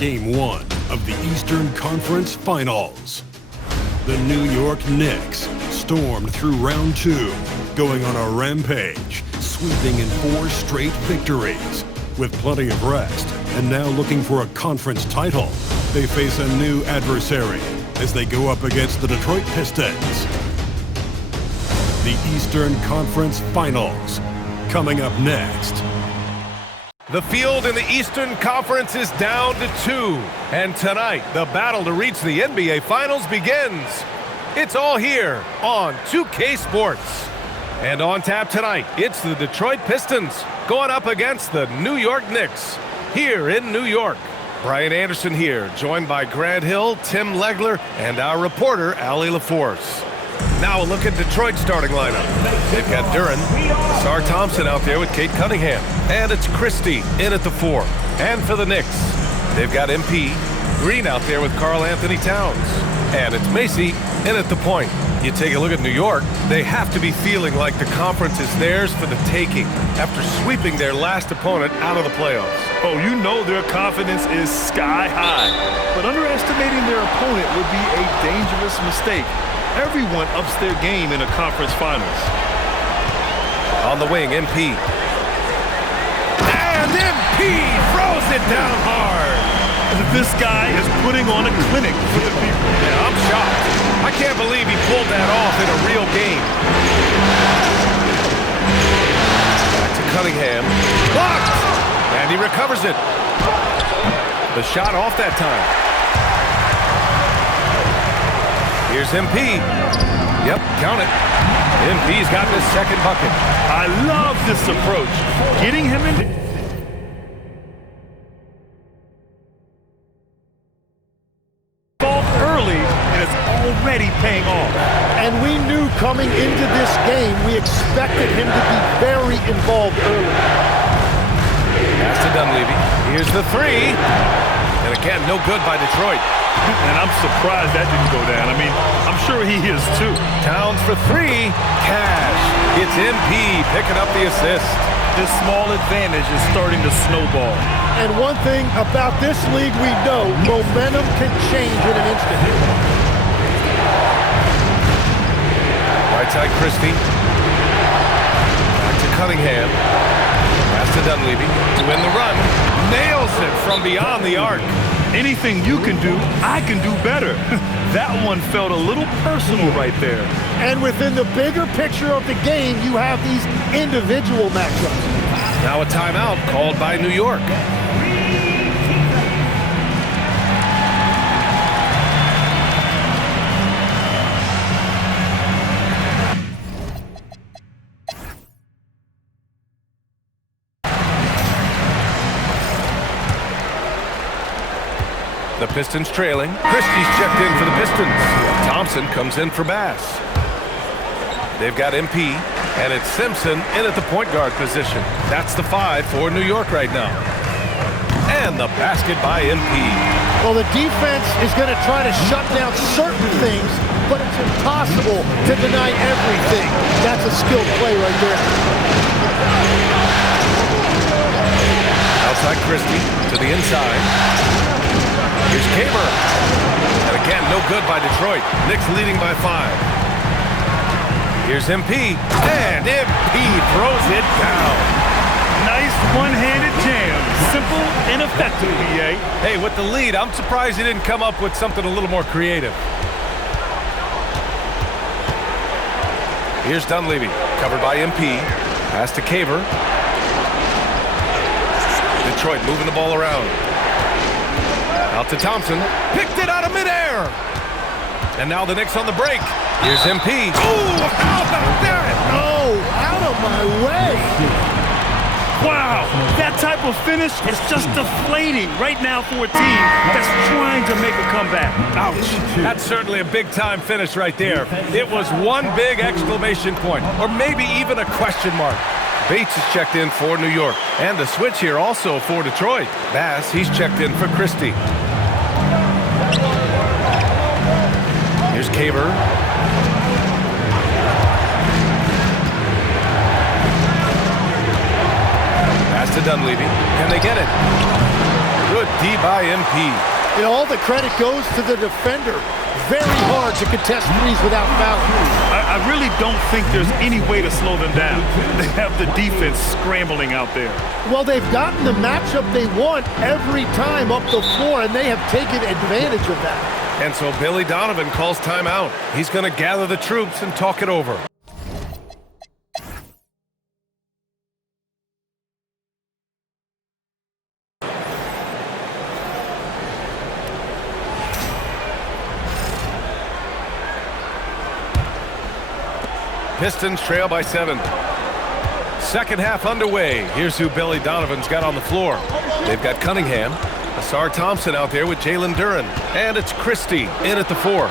Game 1 of the Eastern Conference Finals. The New York Knicks stormed through round 2, going on a rampage, sweeping in 4 straight victories. With plenty of rest, and now looking for a conference title, they face a new adversary as they go up against the Detroit Pistons. The Eastern Conference Finals, coming up next. The field in the Eastern Conference is down to 2. And tonight, the battle to reach the NBA Finals begins. It's all here on 2K Sports. And on tap tonight, it's the Detroit Pistons going up against the New York Knicks here in New York. Brian Anderson here, joined by Grant Hill, Tim Legler, and our reporter, Allie LaForce. Now a look at Detroit's starting lineup. They've got Duren, Sar Thompson out there with Kate Cunningham, and it's Christie in at the 4. And for the Knicks, they've got MP, Green out there with Karl Anthony Towns, and it's Macy in at the point. You take a look at New York, they have to be feeling like the conference is theirs for the taking after sweeping their last opponent out of the playoffs. Oh, you know their confidence is sky high, but underestimating their opponent would be a dangerous mistake. Everyone ups their game in a conference finals. On the wing, MP. And MP throws it down hard. This guy is putting on a clinic for the people. Yeah, I'm shocked. I can't believe he pulled that off in a real game. Back to Cunningham. Blocked! And he recovers it. The shot off that time. Here's MP. Yep, count it. MP's got his second bucket. I love this approach. Getting him in. Early, and it's already paying off. And we knew coming into this game, we expected him to be very involved early. Pass to Dunleavy. Here's the 3. And again, no good by Detroit. And I'm surprised that didn't go down. I mean, I'm sure he is too. Towns for 3. Cash. It's MP picking up the assist. This small advantage is starting to snowball. And one thing about this league we know, momentum can change in an instant. Right side, Christie. Back to Cunningham. Pass to Dunleavy to win the run. Nails it from beyond the arc. Anything you can do, I can do better. That one felt a little personal right there. And within the bigger picture of the game, you have these individual matchups. Now a timeout called by New York. The Pistons trailing. Christie's checked in for the Pistons. Thompson comes in for Bass. They've got MP, and it's Simpson in at the point guard position. That's the 5 for New York right now. And the basket by MP. Well, the defense is going to try to shut down certain things, but it's impossible to deny everything. That's a skilled play right there. Outside Christie to the inside. Here's Kaber. And again, no good by Detroit. Knicks leading by 5. Here's MP. And MP throws it down. Nice one-handed jam. Simple and effective, EA. Hey, with the lead, I'm surprised he didn't come up with something a little more creative. Here's Dunleavy, covered by MP. Pass to Kaber. Detroit moving the ball around. Out to Thompson. Picked it out of midair. And now the Knicks on the break. Here's MP. Ooh, how about that? Oh, out of my way. Wow, that type of finish is just deflating right now for a team that's trying to make a comeback. Ouch. That's certainly a big-time finish right there. It was one big exclamation point, or maybe even a question mark. Bates is checked in for New York. And the switch here also for Detroit. Bass, he's checked in for Christie. Here's Kaber. Pass to Dunleavy. Can they get it? Good D by MP. And all the credit goes to the defender. Very hard to contest threes without fouling. I really don't think there's any way to slow them down. They have the defense scrambling out there. Well, they've gotten the matchup they want every time up the floor, and they have taken advantage of that. And so Billy Donovan calls timeout. He's going to gather the troops and talk it over. Pistons trail by 7. Second half underway. Here's who Billy Donovan's got on the floor. They've got Cunningham, Ausar Thompson out there with Jalen Duren, and it's Christie in at the 4.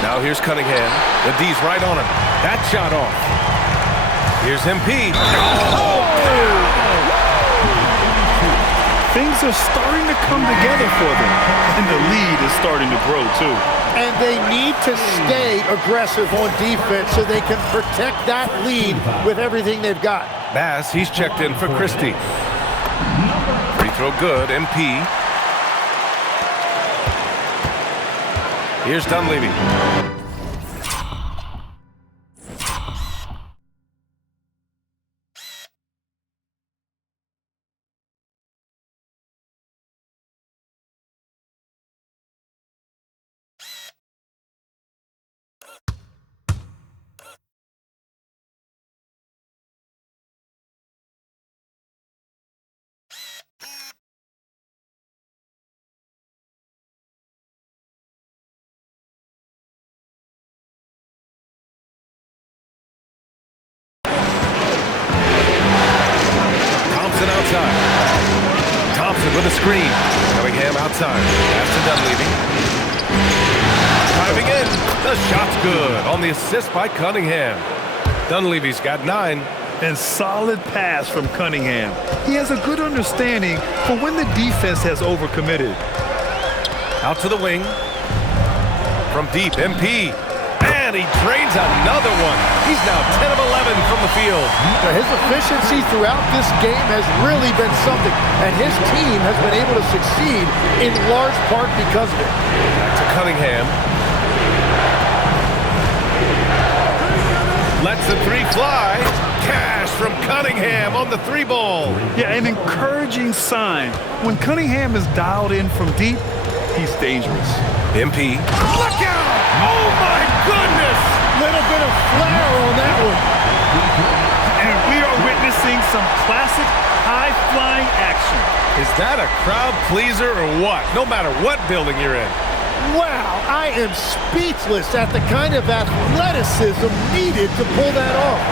Now here's Cunningham. The D's right on him. That shot off. Here's MP. Things are starting to come together for them, and the lead is starting to grow too. And they need to stay aggressive on defense so they can protect that lead with everything they've got. Bass, he's checked in for Christie. Free throw good, MP. Here's Dunleavy. Thompson with a screen. Cunningham outside. Pass to Dunleavy. Driving in. The shot's good on the assist by Cunningham. Dunleavy's got 9. And solid pass from Cunningham. He has a good understanding for when the defense has overcommitted. Out to the wing. From deep, MP. And he drains another one. He's now 10 of 11 from the field. Now, his efficiency throughout this game has really been something, and his team has been able to succeed in large part because of it. Back to Cunningham. Lets the 3 fly. Cash from Cunningham on the 3 ball. Yeah, an encouraging sign. When Cunningham is dialed in from deep, he's dangerous. MP. Look out! Oh my goodness! Little bit of flair on that one. And we are witnessing some classic high-flying action. Is that a crowd pleaser or what? No matter what building you're in. Wow, I am speechless at the kind of athleticism needed to pull that off.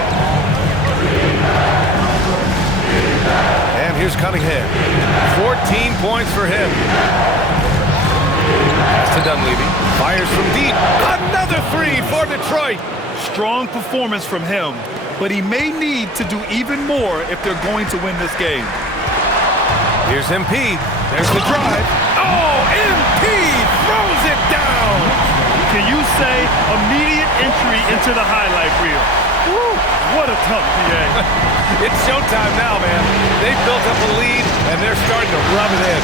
And here's Cunningham. 14 points for him. Pass to Dunleavy. Fires from deep. Another 3 for Detroit. Strong performance from him, but he may need to do even more if they're going to win this game. Here's MP. There's the drive. Oh, MP throws it down. Can you say immediate entry into the highlight reel? Woo, what a tough PA. It's showtime now, man. They've built up a lead, and they're starting to rub it in.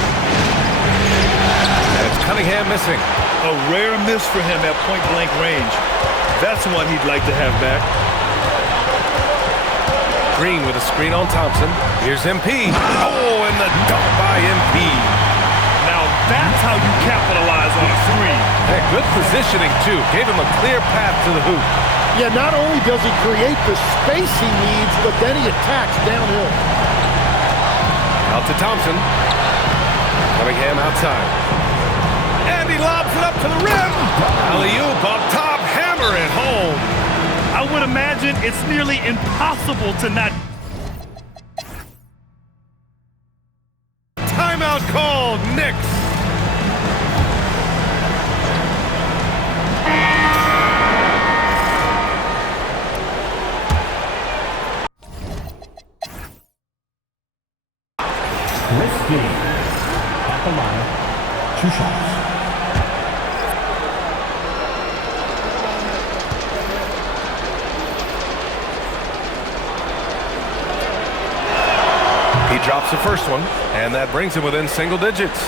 And it's Cunningham missing. A rare miss for him at point-blank range. That's one he'd like to have back. Green with a screen on Thompson. Here's MP. Oh, and the dunk by MP. Now that's how you capitalize on a screen. Hey, good positioning, too. Gave him a clear path to the hoop. Yeah, not only does he create the space he needs, but then he attacks downhill. Out to Thompson. Cunningham outside. And he lobs it up to the rim. Alley-oop up top. Hammer it home. I would imagine it's nearly impossible to not. Timeout called, Knicks. Christie at the line, 2 shots. He drops the first one, and that brings him within single digits.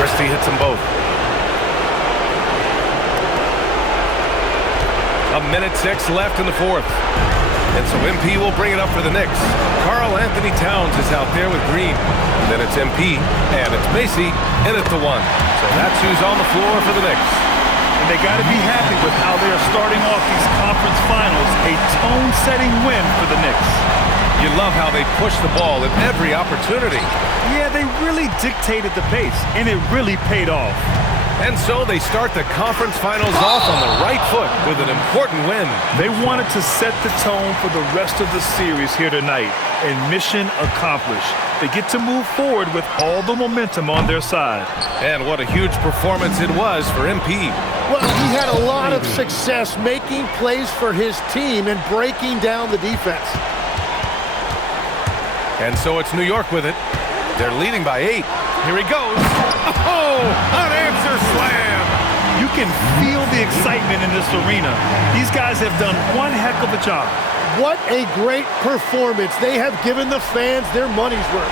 Christie hits them both. A minute 6 left in the fourth. And so MP will bring it up for the Knicks. Karl Anthony Towns is out there with Green. And then it's MP, and it's Macy, in at the 1. So that's who's on the floor for the Knicks. And they got to be happy with how they are starting off these conference finals. A tone-setting win for the Knicks. You love how they push the ball at every opportunity. Yeah, they really dictated the pace, and it really paid off. And so they start the conference finals off on the right foot with an important win. They wanted to set the tone for the rest of the series here tonight, and mission accomplished. They get to move forward with all the momentum on their side. And what a huge performance it was for MP. Well, he had a lot of success making plays for his team and breaking down the defense. And so it's New York with it. They're leading by 8. Here he goes. Oh, an answer slam. You can feel the excitement in this arena. These guys have done one heck of a job. What a great performance. They have given the fans their money's worth.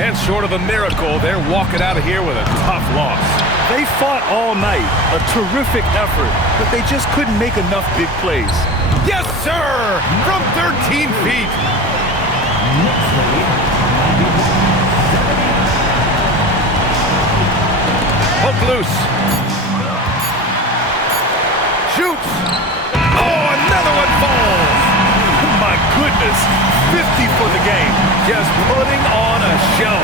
And short of a miracle, they're walking out of here with a tough loss. They fought all night, a terrific effort, but they just couldn't make enough big plays. Yes, sir! From 13 feet. Hook loose. Shoots. Oh, another one falls. My goodness, 50 for the game. Just putting on a show.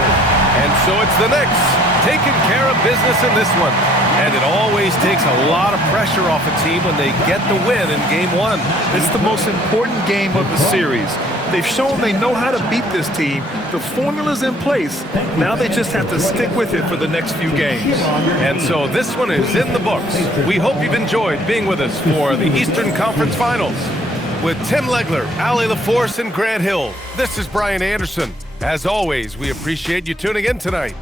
And so it's the Knicks taking care of business in this one. And it always takes a lot of pressure off a team when they get the win in Game 1. It's the most important game of the series. They've shown they know how to beat this team. The formula's in place. Now they just have to stick with it for the next few games. And so this one is in the books. We hope you've enjoyed being with us for the Eastern Conference Finals. With Tim Legler, Allie LaForce, and Grant Hill, this is Brian Anderson. As always, we appreciate you tuning in tonight.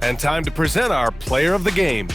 And time to present our player of the game.